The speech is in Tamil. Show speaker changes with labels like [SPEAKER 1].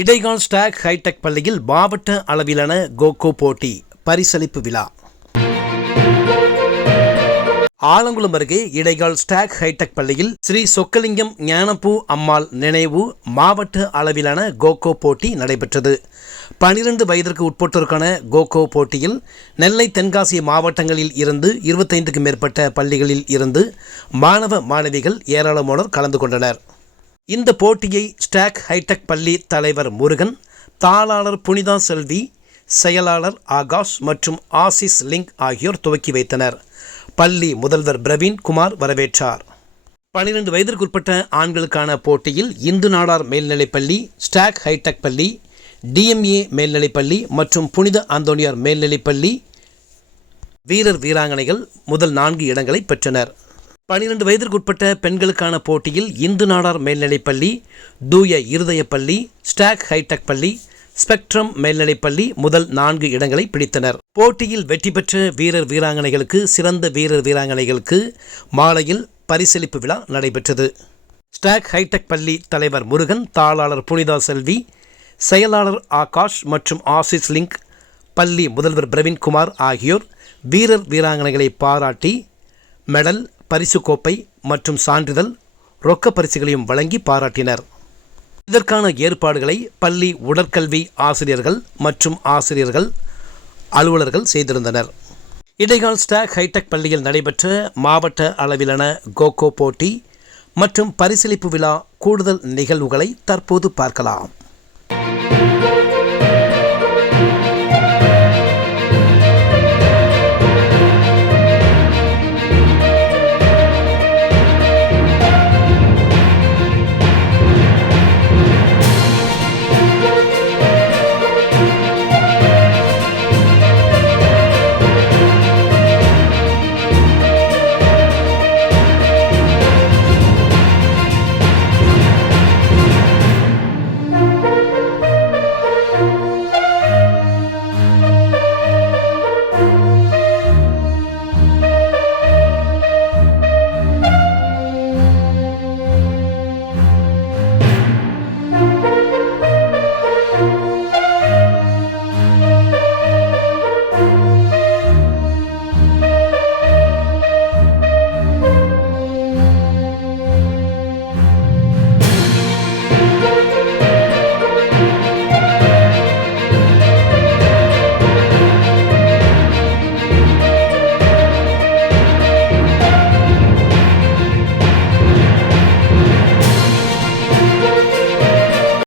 [SPEAKER 1] இடைகால் ஸ்டாக் ஹைடெக் பள்ளியில் மாவட்ட அளவிலான கோகோ போட்டி பரிசளிப்பு விழா. ஆலங்குளம் அருகே இடைகால் ஸ்டாக் ஹைடெக் பள்ளியில் ஸ்ரீ சொக்கலிங்கம் ஞானப்பூ அம்மாள் நினைவு மாவட்ட அளவிலான கோகோ போட்டி நடைபெற்றது. பனிரெண்டு வயதிற்கு உட்பட்டோருக்கான கோகோ போட்டியில் நெல்லை தென்காசி மாவட்டங்களில் இருந்து இருபத்தைந்துக்கும் மேற்பட்ட பள்ளிகளில் இருந்து மாணவ மாணவிகள் ஏராளமானோர் கலந்து கொண்டனர். இந்த போட்டியை ஸ்டாக் ஹைடெக் பள்ளி தலைவர் முருகன் தாளாளர் புனிதா செல்வி செயலாளர் ஆகாஷ் மற்றும் ஆசிஸ் லிங்க் ஆகியோர் துவக்கி வைத்தனர். பள்ளி முதல்வர் பிரவீன் குமார் வரவேற்றார். பனிரெண்டு வயதிற்குட்பட்ட ஆண்களுக்கான போட்டியில் இந்து நாடார் மேல்நிலைப்பள்ளி ஸ்டாக் ஹைடெக் பள்ளி டிஎம்ஏ மேல்நிலைப்பள்ளி மற்றும் புனித அந்தோனியார் மேல்நிலைப்பள்ளி வீரர் வீராங்கனைகள் முதல் நான்கு இடங்களை பெற்றனர். பனிரெண்டு வயதிற்குட்பட்ட பெண்களுக்கான போட்டியில் இந்து நாடார் மேல்நிலைப்பள்ளி தூய இருதயப்பள்ளி ஸ்டாக் ஹைடெக் பள்ளி ஸ்பெக்ட்ரம் மேல்நிலைப்பள்ளி முதல் நான்கு இடங்களை பிடித்தனர். போட்டியில் வெற்றி பெற்ற வீரர் வீராங்கனைகளுக்கு சிறந்த வீரர் வீராங்கனைகளுக்கு மாலையில் பரிசளிப்பு விழா நடைபெற்றது. ஸ்டாக் ஹைடெக் பள்ளி தலைவர் முருகன் தாளாளர் புனிதா செல்வி செயலாளர் ஆகாஷ் மற்றும் ஆசிஸ் லிங்க் பள்ளி முதல்வர் பிரவீன்குமார் ஆகியோர் வீரர் வீராங்கனைகளை பாராட்டி மெடல் பரிசு கோப்பை மற்றும் சான்றிதழ் ரொக்க பரிசுகளையும் வழங்கி பாராட்டினர். இதற்கான ஏற்பாடுகளை பள்ளி உடற்கல்வி ஆசிரியர்கள் மற்றும் ஆசிரியர்கள் அலுவலர்கள் செய்திருந்தனர். இடைகால் ஸ்டாக் ஹைடெக் பள்ளியில் நடைபெற்ற மாவட்ட அளவிலான கோகோ போட்டி மற்றும் பரிசளிப்பு விழா கூடுதல் நிகழ்வுகளை தற்போது பார்க்கலாம்.